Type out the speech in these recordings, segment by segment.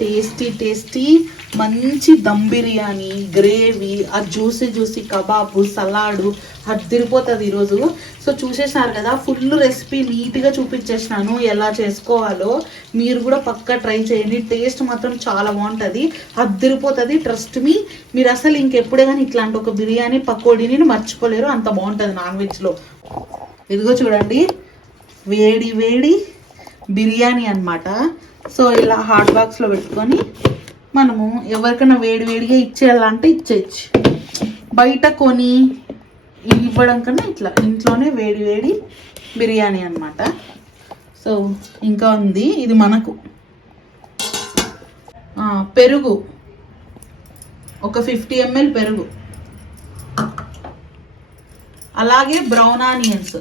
Tasty tasty మంచి dum biryani, gravy, ఆ juicy kebab, salad అదిరిపోతుంది ఈరోజు. సో చూసేసారు కదా, ఫుల్ రెసిపీ నీట్గా చూపించేసినాను ఎలా చేసుకోవాలో. మీరు కూడా పక్కా ట్రై చేయండి, టేస్ట్ మాత్రం చాలా బాగుంటుంది, అదిరిపోతుంది. ట్రస్ట్ మీ, మీరు అసలు ఇంకెప్పుడే కానీ ఇట్లాంటి ఒక బిర్యానీ పకోడీని మర్చిపోలేరు, అంత బాగుంటుంది నాన్ వెజ్లో. ఇదిగో చూడండి, వేడి వేడి బిర్యానీ అన్నమాట. సో ఇలా హాట్ బాక్స్లో పెట్టుకొని మనము ఎవరికైనా వేడి వేడిగా ఇచ్చేయాలంటే ఇచ్చేయచ్చు. బయట కొని ఇవ్వడం కన్నా ఇట్లా ఇంట్లోనే వేడి వేడి బిర్యానీ అన్నమాట. సో ఇంకా ఉంది, ఇది మనకు పెరుగు, ఒక 50 ml పెరుగు, అలాగే బ్రౌన్ ఆనియన్స్,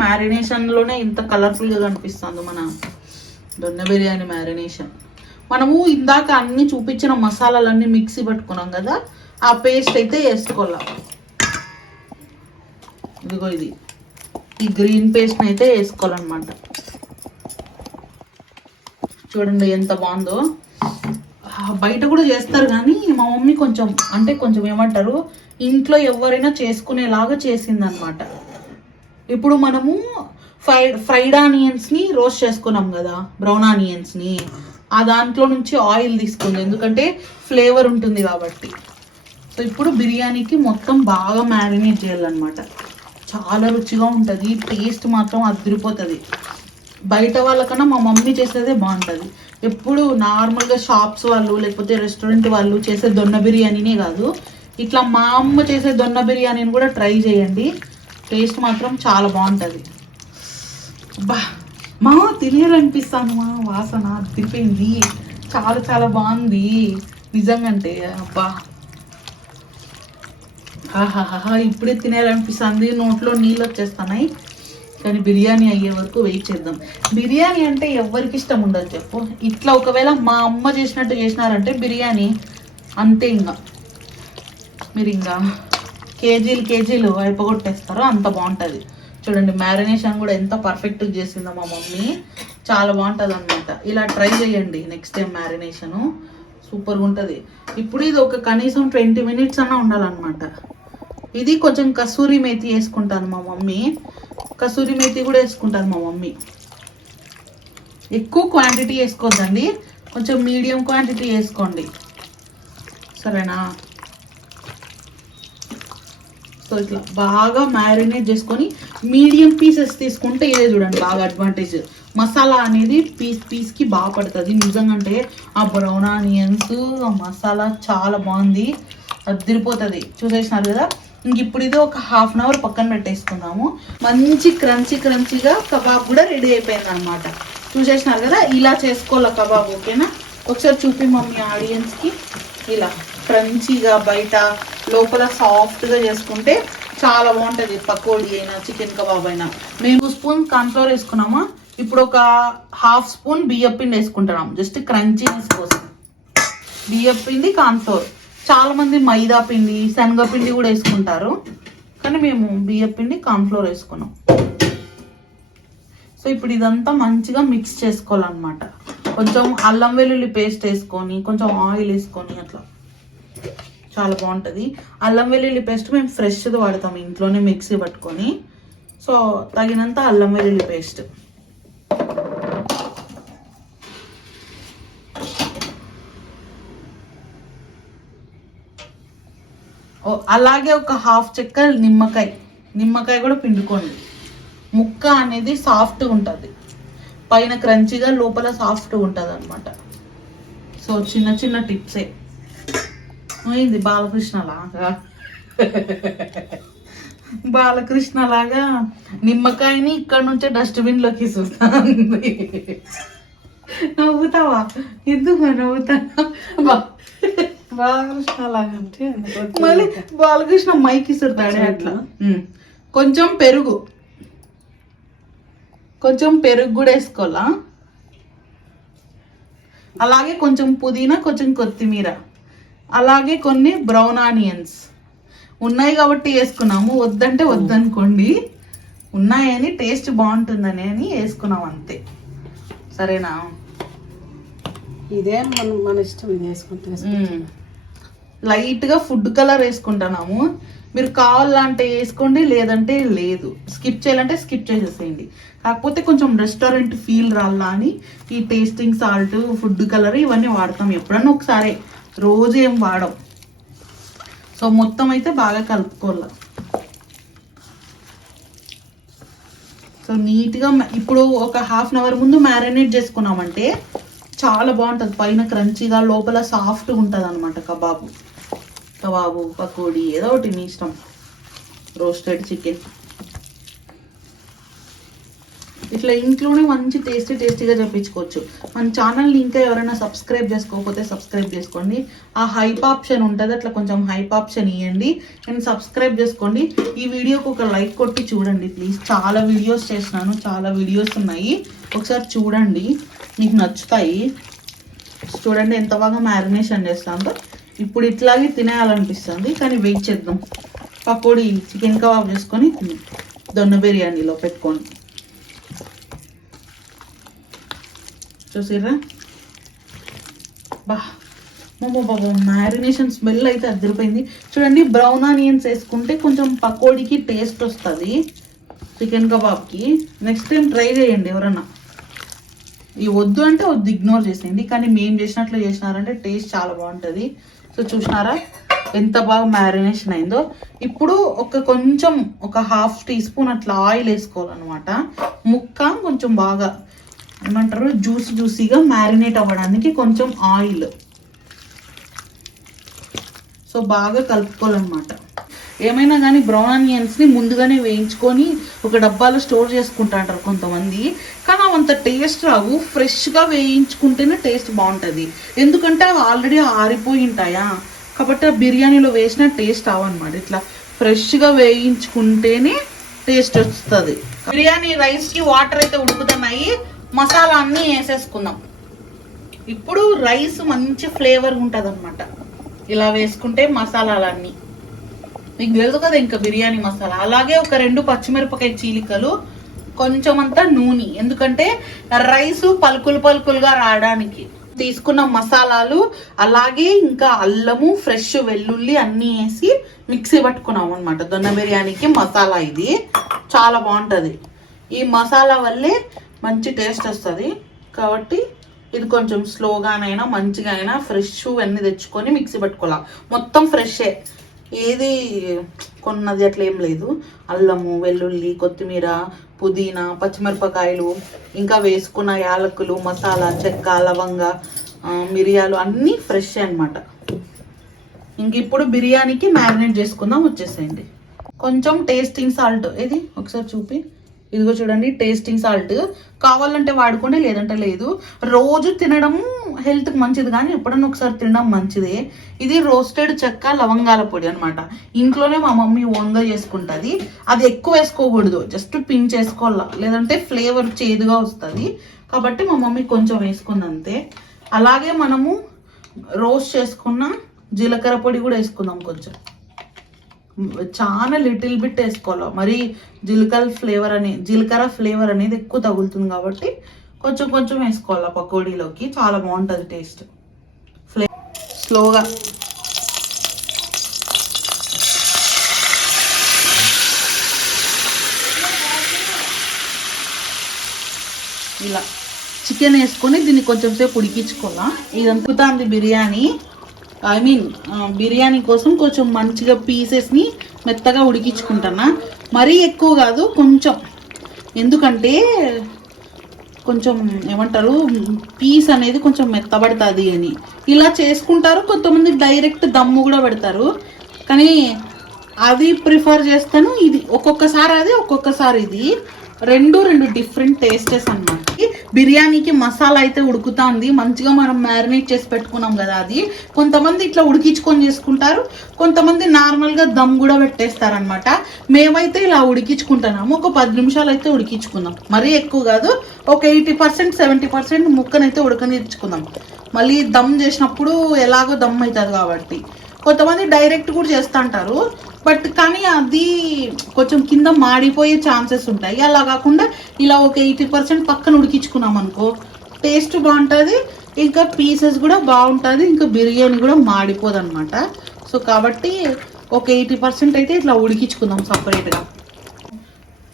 మ్యారినేషన్లోనే ఇంత కలర్ఫుల్గా కనిపిస్తుంది మన దొన్న బిర్యానీ మ్యారినేషన్. మనము ఇందాక అన్ని చూపించిన మసాలాలన్నీ మిక్సీ పట్టుకున్నాం కదా, ఆ పేస్ట్ అయితే వేసుకోవాలి. ఇదిగో ఇది, ఈ గ్రీన్ పేస్ట్ని అయితే వేసుకోవాలన్నమాట. చూడండి ఎంత బాగుందో. బయట కూడా చేస్తారు కానీ మా మమ్మీ కొంచెం ఏమంటారు, ఇంట్లో ఎవరైనా చేసుకునేలాగా చేసిందనమాట. ఇప్పుడు మనము ఫ్రైడ్ ఆనియన్స్ని రోస్ట్ చేసుకున్నాం కదా, బ్రౌన్ ఆనియన్స్ని, ఆ దాంట్లో నుంచి ఆయిల్ తీసుకుంది, ఎందుకంటే ఫ్లేవర్ ఉంటుంది కాబట్టి. సో ఇప్పుడు బిర్యానీకి మొత్తం బాగా మ్యారినేట్ చేయాలన్నమాట. చాలా రుచిగా ఉంటుంది, టేస్ట్ మాత్రం అదిరిపోతుంది. బయట వాళ్ళకన్నా మా మమ్మీ చేసేదే బాగుంటుంది. ఎప్పుడు నార్మల్గా షాప్స్ వాళ్ళు లేకపోతే రెస్టారెంట్ వాళ్ళు చేసే దొన్న బిర్యానీనే కాదు, ఇట్లా మా అమ్మ చేసే దొన్న బిర్యానీని కూడా ట్రై చేయండి, టేస్ట్ మాత్రం చాలా బాగుంటుంది. అబ్బా మా తినేయాలనిపిస్తాను, మా వాసన తిరిపోయింది, చాలా చాలా బాగుంది నిజంగంటే. అబ్బా ఆహాహా, ఇప్పుడే తినేయాలనిపిస్తుంది, నోట్లో నీళ్ళు వచ్చేస్తున్నాయి. కానీ బిర్యానీ అయ్యే వరకు వెయిట్ చేద్దాం. బిర్యానీ అంటే ఎవరికి ఇష్టం ఉండదు చెప్పు. ఇట్లా ఒకవేళ మా అమ్మ చేసినట్టు చేసినారంటే బిర్యానీ అంతే, ఇంకా మీరు ఇంకా కేజీలు అయిపోగొట్టేస్తారో అంత బాగుంటుంది. చూడండి మ్యారినేషన్ కూడా ఎంత పర్ఫెక్ట్గా చేసిందో మా మమ్మీ, చాలా బాగుంటుంది అనమాట. ఇలా ట్రై చేయండి నెక్స్ట్ టైం, మ్యారినేషను సూపర్గా ఉంటుంది. ఇప్పుడు ఇది ఒక కనీసం 20 minutes అన్నా ఉండాలన్నమాట. ఇది కొంచెం కసూరి మేతి వేసుకుంటాను మా మమ్మీ, కసూరి మేతి కూడా వేసుకుంటాను మా మమ్మీ. ఎక్కువ క్వాంటిటీ వేసుకోవద్దండి, కొంచెం మీడియం క్వాంటిటీ వేసుకోండి, సరేనా. సో ఇట్లా బాగా మ్యారినేట్ చేసుకొని మీడియం పీసెస్ తీసుకుంటే ఇదే చూడండి బాగా అడ్వాంటేజ్. మసాలా అనేది పీస్కి బాగా పడుతుంది నిజంగా. ఆ బ్రౌన్ ఆనియన్స్, ఆ మసాలా చాలా బాగుంది, అదిరిపోతుంది. చూసేసినారు కదా, ఇంక ఇప్పుడు ఇది ఒక 1/2 hour పక్కన పెట్టేసుకుందాము. మంచి క్రంచీగా కబాబ్ కూడా రెడీ అయిపోయింది అనమాట. చూసేసినారు కదా, ఇలా చేసుకోవాలి కబాబ్, ఓకేనా. ఒకసారి చూపి మమ్మీ ఆడియన్స్కి, ఇలా క్రంచీగా బయట లోపల సాఫ్ట్గా చేసుకుంటే చాలా బాగుంటుంది. పకోడీ అయినా చికెన్ కబాబ్ అయినా. మేము 2 స్పూన్స్ కార్న్ఫ్లవర్ వేసుకున్నామా, ఇప్పుడు ఒక 1/2 స్పూన్ బియ్యం పిండి వేసుకుంటున్నాం, జస్ట్ క్రంచీనెస్ కోసం. బియ్యం పిండి, కార్న్ఫ్లవర్. చాలా మంది మైదా పిండి, శనగపిండి కూడా వేసుకుంటారు, కానీ మేము బియ్యం పిండి, కార్న్ఫ్లవర్ వేసుకున్నాం. సో ఇప్పుడు ఇదంతా మంచిగా మిక్స్ చేసుకోవాలన్నమాట. కొంచెం అల్లం వెల్లుల్లి పేస్ట్ వేసుకొని, కొంచెం ఆయిల్ వేసుకొని, అట్లా చాలా బాగుంటుంది. అల్లం వెల్లుల్లి పేస్ట్ మేము ఫ్రెష్ది వాడతాం, ఇంట్లోనే మిక్సీ పట్టుకొని. సో తగినంత అల్లం వెల్లుల్లి పేస్ట్, అలాగే ఒక 1/2 చెక్క నిమ్మకాయ కూడా పిండుకోండి. ముక్క అనేది సాఫ్ట్గా ఉంటుంది, పైన క్రంచీగా లోపల సాఫ్ట్గా ఉంటుంది అనమాట. సో చిన్న టిప్సే. ఇది బాలకృష్ణ లాగా నిమ్మకాయని ఇక్కడ నుంచే డస్ట్బిన్లోకి చూస్తుంది. నవ్వుతావా? ఎందుకు నవ్వుతా? బాలకృష్ణ లాగా అంటే మళ్ళీ బాలకృష్ణ మైక్ ఇస్తాడే అట్లా. కొంచెం పెరుగు కూడా వేసుకోవాలా. అలాగే కొంచెం పుదీనా, కొంచెం కొత్తిమీర, అలాగే కొన్ని బ్రౌన్ ఆనియన్స్ ఉన్నాయి కాబట్టి వేసుకున్నాము, వద్దంటే వద్దనుకోండి. ఉన్నాయని టేస్ట్ బాగుంటుందని అని వేసుకున్నాం అంతే. సరేనా? ఇదే మన ఇష్టం, ఇది వేసుకుంటే. లైట్గా ఫుడ్ కలర్ వేసుకుంటున్నాము. మీరు కావాలంటే వేసుకోండి, లేదంటే లేదు. స్కిప్ చేయాలంటే స్కిప్ చేసేసేయండి. కాకపోతే కొంచెం రెస్టారెంట్ ఫీల్ రాలా అని ఈ టేస్టింగ్ సాల్ట్, ఫుడ్ కలర్ ఇవన్నీ వాడతాం ఎప్పుడన్నా ఒకసారి, రోజు ఏం వాడం. సో మొత్తం అయితే బాగా కలుపుకోవాలి. సో నీట్గా ఇప్పుడు ఒక హాఫ్ అన్ అవర్ ముందు మ్యారినేట్ చేసుకున్నామంటే చాలా బాగుంటుంది. పైన క్రంచీగా, లోపల సాఫ్ట్గా ఉంటుంది అనమాట. కబాబు, పకోడీ ఏదో ఒకటి మీ ఇష్టం. రోస్టెడ్ చికెన్ ఇట్లా ఇంట్లోనే మంచి టేస్టీగా చెప్పించుకోవచ్చు. మన ఛానల్ని ఇంకా ఎవరైనా సబ్స్క్రైబ్ చేసుకోకపోతే సబ్స్క్రైబ్ చేసుకోండి. ఆ హైప్ ఆప్షన్ ఉంటుంది, అట్లా కొంచెం హైప్ ఆప్షన్ ఇవ్వండి అండ్ సబ్స్క్రైబ్ చేసుకోండి. ఈ వీడియోకి ఒక లైక్ కొట్టి చూడండి ప్లీజ్. చాలా వీడియోస్ చేసినాను, చాలా వీడియోస్ ఉన్నాయి, ఒకసారి చూడండి, మీకు నచ్చుతాయి. చూడండి ఎంత బాగా మ్యారినేషన్ చేస్తాందో. ఇప్పుడు ఇట్లాగే తినేయాలనిపిస్తుంది, కానీ వెయిట్ చేద్దాం. పకోడీ, చికెన్ కబాబ్ చేసుకొని దొన్న బిర్యానీలో పెట్టుకోండి. చూసిర్రా? బాబా మ్యారినేషన్ స్మెల్ అయితే అదిరిపోయింది. చూడండి, బ్రౌన్ ఆనియన్స్ వేసుకుంటే కొంచెం పకోడీకి టేస్ట్ వస్తుంది, చికెన్ కబాబ్కి. నెక్స్ట్ టైం ట్రై చేయండి ఎవరన్నా. ఈ వద్దు అంటే వద్దు, ఇగ్నోర్ చేసేయండి. కానీ మేము చేసినట్లు చేసినారంటే టేస్ట్ చాలా బాగుంటుంది. సో చూసినారా ఎంత బాగా మ్యారినేషన్ అయిందో. ఇప్పుడు కొంచెం ఒక హాఫ్ టీ స్పూన్ అట్లా ఆయిల్ వేసుకోవాలన్నమాట. ముక్క కొంచెం బాగా ఏమంటారు జ్యూసీగా మ్యారినేట్ అవ్వడానికి కొంచెం ఆయిల్. సో బాగా కలుపుకోవాలన్నమాట. ఏమైనా కానీ బ్రౌన్ ఆనియన్స్ని ముందుగానే వేయించుకొని ఒక డబ్బాలో స్టోర్ చేసుకుంటాంటారు కొంతమంది, కానీ అవంత టేస్ట్ రావు. ఫ్రెష్గా వేయించుకుంటేనే టేస్ట్ బాగుంటుంది, ఎందుకంటే అవి ఆల్రెడీ ఆరిపోయి ఉంటాయా, కాబట్టి ఆ బిర్యానీలో వేసిన టేస్ట్ అవన్నమాట. ఇట్లా ఫ్రెష్గా వేయించుకుంటేనే టేస్ట్ వస్తుంది. బిర్యానీ రైస్కి వాటర్ అయితే ఉడుకుతున్నాయి, మసాలా అన్నీ వేసేసుకుందాం. ఇప్పుడు రైస్ మంచి ఫ్లేవర్ ఉంటుంది అనమాట ఇలా వేసుకుంటే. మసాలాలన్నీ మీకు తెలుసు కదా, ఇంకా బిర్యానీ మసాలా. అలాగే ఒక 2 పచ్చిమిరపకాయ చీలికలు, కొంచెం అంతా నూనె, ఎందుకంటే రైస్ పలుకులుగా రావడానికి. తీసుకున్న మసాలాలు, అలాగే ఇంకా అల్లము, ఫ్రెష్ వెల్లుల్లి అన్నీ వేసి మిక్సీ పట్టుకున్నాం అనమాట. దొన్న బిర్యానీకి మసాలా ఇది చాలా బాగుంటుంది. ఈ మసాలా వల్లే మంచి టేస్ట్ వస్తుంది. కాబట్టి ఇది కొంచెం స్లోగానైనా మంచిగా అయినా ఫ్రెష్ అన్నీ తెచ్చుకొని మిక్సీ పట్టుకోవాలి. మొత్తం ఫ్రెషే, ఏది కొన్నది అట్లా ఏం లేదు. అల్లము, వెల్లుల్లి, కొత్తిమీర, పుదీనా, పచ్చిమిరపకాయలు, ఇంకా వేసుకున్న యాలకులు, మసాలా, చెక్క, లవంగ, మిరియాలు అన్నీ ఫ్రెష్ అనమాట. ఇంక ఇప్పుడు బిర్యానీకి మ్యారినేట్ చేసుకుందాం, వచ్చేసేయండి. కొంచెం టేస్టింగ్ సాల్ట్, ఇది ఒకసారి చూపి. ఇదిగో చూడండి, టేస్టింగ్ సాల్ట్ కావాలంటే వాడుకోండి, లేదంటే లేదు. రోజు తినడం హెల్త్కి మంచిది, కానీ ఎప్పుడన్నా ఒకసారి తినడం మంచిదే. ఇది రోస్టెడ్ చెక్క, లవంగాల పొడి అనమాట. ఇంట్లోనే మా మమ్మీ ఓన్గా చేసుకుంటుంది. అది ఎక్కువ వేసుకోకూడదు, జస్ట్ పించ్ వేసుకోవాలా, లేదంటే ఫ్లేవర్ చేదుగా వస్తుంది. కాబట్టి మా మమ్మీ కొంచెం వేసుకుంది అంతే. అలాగే మనము రోస్ట్ చేసుకున్న జీలకర్ర పొడి కూడా వేసుకుందాం కొంచెం, చాలా లిటిల్ బిట్ వేసుకోవాలి. మరి జీలకర్ర ఫ్లేవర్ అనేది ఎక్కువ తగులుతుంది కాబట్టి కొంచెం వేసుకోవాలి పకోడీలోకి. చాలా బాగుంటుంది టేస్ట్. స్లోగా ఇలా చికెన్ వేసుకొని దీన్ని కొంచెం సేపు ఉడికించుకోవాలా. ఇదంతా బిర్యానీ, బిర్యానీ కోసం కొంచెం మంచిగా పీసెస్ని మెత్తగా ఉడికించుకుంటున్నా. మరీ ఎక్కువ కాదు, కొంచెం, ఎందుకంటే కొంచెం ఏమంటారు పీస్ అనేది కొంచెం మెత్తబడుతుంది అని ఇలా చేసుకుంటారు. కొంతమంది డైరెక్ట్ దమ్ము కూడా పెడతారు, కానీ అది ప్రిఫర్ చేస్తాను. ఇది ఒక్కొక్కసారి అది, ఒక్కొక్కసారి ఇది, రెండు డిఫరెంట్ టేస్టెస్ అన్నమాట. బిర్యానీకి మసాలా అయితే ఉడుకుతా ఉంది, మంచిగా మనం మ్యారినేట్ చేసి పెట్టుకున్నాం కదా అది. కొంతమంది ఇట్లా ఉడికించుకొని చేసుకుంటారు, కొంతమంది నార్మల్గా దమ్ కూడా పెట్టేస్తారనమాట. మేమైతే ఇలా ఉడికించుకుంటున్నాము. ఒక 10 నిమిషాలు అయితే ఉడికించుకుందాం, మరీ ఎక్కువ కాదు. ఒక 80% 70% ముక్కనైతే ఉడకనిచ్చుకుందాం. మళ్ళీ దమ్ చేసినప్పుడు ఎలాగో దమ్ అవుతుంది కాబట్టి. కొంతమంది డైరెక్ట్ కూడా చేస్తుంటారు, బట్ కానీ అది కొంచెం కింద మాడిపోయే ఛాన్సెస్ ఉంటాయి. అలా కాకుండా ఇలా ఒక 80% పక్కన ఉడికించుకున్నాం అనుకో టేస్ట్ బాగుంటుంది, ఇంకా పీసెస్ కూడా బాగుంటుంది, ఇంకా బిర్యానీ కూడా మాడిపోదు అనమాట. సో కాబట్టి ఒక 80% అయితే ఇట్లా ఉడికించుకుందాం సపరేట్గా.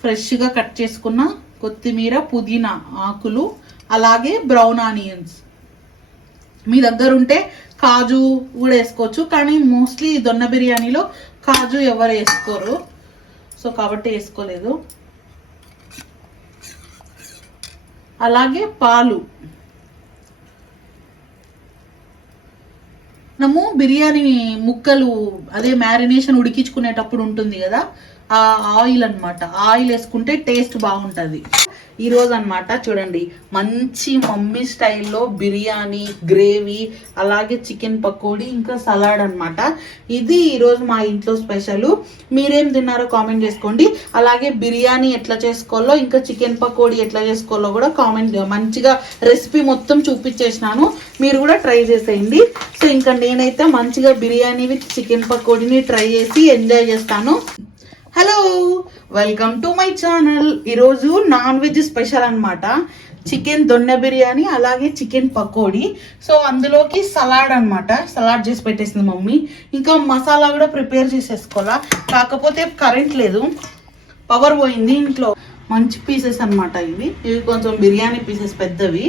ఫ్రెష్గా కట్ చేసుకున్న కొత్తిమీర, పుదీనా ఆకులు, అలాగే బ్రౌన్ ఆనియన్స్. మీ దగ్గర ఉంటే కాజు కూడా వేసుకోవచ్చు, కానీ మోస్ట్లీ దొన్న బిర్యానీలో కాజు ఎవరు వేసుకోరు, సో కాబట్టి వేసుకోలేదు. అలాగే పాలు. మనము బిర్యానీ ముక్కలు అదే మ్యారినేషన్ ఉడికించుకునేటప్పుడు ఉంటుంది కదా, ఆ ఆయిల్ అన్నమాట, ఆయిల్ వేసుకుంటే టేస్ట్ బాగుంటుంది. ఈరోజు అన్నమాట చూడండి మంచి మమ్మీ స్టైల్లో బిర్యానీ, గ్రేవీ, అలాగే చికెన్ పకోడీ, ఇంకా సలాడ్ అన్నమాట. ఇది ఈరోజు మా ఇంట్లో స్పెషల్. మీరేం తిన్నారో కామెంట్ చేసుకోండి. అలాగే బిర్యానీ ఎట్లా చేసుకోవాలో, ఇంకా చికెన్ పకోడీ ఎట్లా చేసుకోవాలో కూడా కామెంట్, మంచిగా రెసిపీ మొత్తం చూపించేసినాను, మీరు కూడా ట్రై చేసేయండి. సో ఇంకా నేనైతే మంచిగా బిర్యానీ విత్ చికెన్ పకోడీని ట్రై చేసి ఎంజాయ్ చేస్తాను. Hello, welcome to my channel. ఈరోజు నాన్ వెజ్ స్పెషల్ అన్నమాట. చికెన్ దొన్నె బిర్యానీ, అలాగే చికెన్ పకోడీ. సో అందులోకి సలాడ్ అన్నమాట, సలాడ్ చేసి పెట్టేసింది మమ్మీ. ఇంకా మసాలా కూడా ప్రిపేర్ చేసేసుకోవాలా, కాకపోతే కరెంట్ లేదు, పవర్ పోయింది ఇంట్లో. మంచి పీసెస్ అన్నమాట ఇవి కొంచెం బిర్యానీ పీసెస్ పెద్దవి.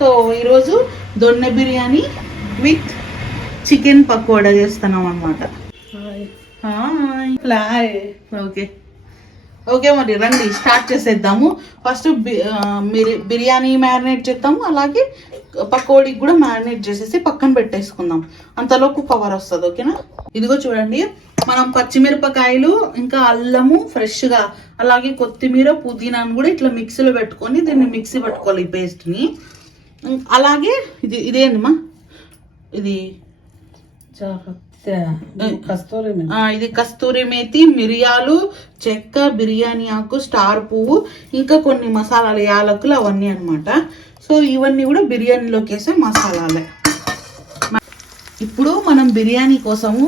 సో ఈరోజు దొన్నె బిర్యానీ విత్ చికెన్ పకోడా చేస్తున్నాం అన్నమాట. ఓకే ఓకే మరి రండి స్టార్ట్ చేసేద్దాము. ఫస్ట్ బిర్యానీ మ్యారినేట్ చేద్దాము, అలాగే పకోడీకి కూడా మ్యారినేట్ చేసేసి పక్కన పెట్టేసుకుందాం, అంతలోపు పవర్ వస్తుంది. ఓకేనా? ఇదిగో చూడండి, మనం పచ్చిమిరపకాయలు, ఇంకా అల్లము ఫ్రెష్గా, అలాగే కొత్తిమీర, పుదీనాను కూడా ఇట్లా మిక్సీలో పెట్టుకొని దీన్ని మిక్సీ పట్టుకోవాలి ఈ పేస్ట్ని. అలాగే ఇదేంటమ్మా, ఇది ఇది కస్తూరి మేతి, మిరియాలు, చెక్క, బిర్యానీ ఆకు, స్టార్ పువ్వు, ఇంకా కొన్ని మసాలాలు, యాలకులు, అవన్నీ అన్నమాట. సో ఇవన్నీ కూడా బిర్యానీలోకి వేసే మసాలాలే. ఇప్పుడు మనం బిర్యానీ కోసము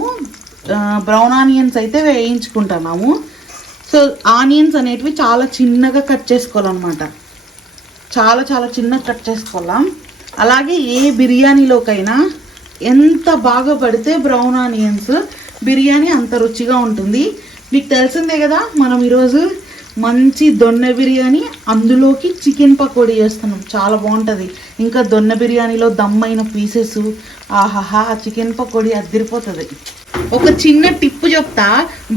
బ్రౌన్ ఆనియన్స్ అయితే వేయించుకుంటున్నాము. సో ఆనియన్స్ అనేటివి చాలా చిన్నగా కట్ చేసుకోవాలన్నమాట, చాలా చాలా చిన్నగా కట్ చేసుకోవాలా. అలాగే ఏ బిర్యానీలోకైనా ఎంత బాగా పడితే బ్రౌన్ ఆనియన్స్ బిర్యానీ అంత రుచిగా ఉంటుంది. మీకు తెలిసిందే కదా, మనం ఈరోజు మంచి దొన్నె బిర్యానీ, అందులోకి చికెన్ పకోడీ చేస్తున్నాం, చాలా బాగుంటుంది. ఇంకా దొన్నె బిర్యానీలో దమ్మైన పీసెస్, ఆహాహా, చికెన్ పకోడీ అదిరిపోతుంది. ఒక చిన్న టిప్ చెప్తా,